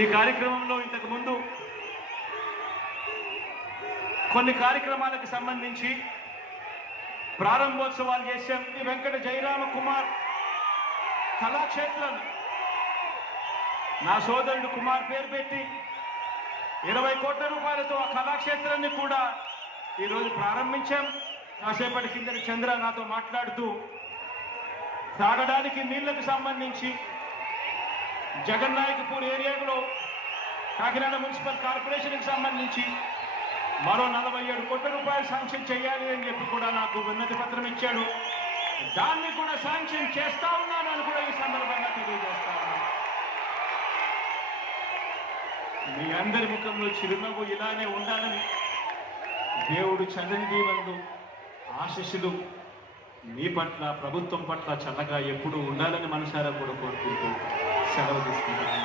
ఈ కార్యక్రమంలో ఇంతకు ముందు కొన్ని కార్యక్రమాలకు సంబంధించి ప్రారంభోత్సవాలు చేశాం. ఈ వెంకట జయరామ కుమార్ కళాక్షేత్రం. నా సోదరుడు కుమార్ పేరు పెట్టి ఇరవై కోట్ల రూపాయలతో ఆ కళాక్షేత్రాన్ని కూడా ఈరోజు ప్రారంభించాం. కాసేపటి కింద చంద్ర నాతో మాట్లాడుతూ తాగడానికి నీళ్ళకు సంబంధించి జగన్నాయకపూర్ ఏరియాలో కాకినాడ మున్సిపల్ కార్పొరేషన్కి సంబంధించి మరో నలభై ఏడు కోట్ల రూపాయలు శాంక్షన్ చేయాలి అని చెప్పి కూడా నాకు విన్నతి పత్రం ఇచ్చాడు. దాన్ని కూడా శాంక్షన్ చేస్తా ఉన్నాను అని కూడా ఈ సందర్భంగా తెలియజేస్తా మీ అందరి ముఖంలో చిరునవ్వు ఇలానే ఉండాలని దేవుడు చదని దీవెనలు ఆశీస్సులు మీ పట్ల ప్రభుత్వం పట్ల చల్లగా ఎప్పుడూ ఉండాలని మనసారా కూడా కోరుకుంటూ సెలవు తీసుకుంటాను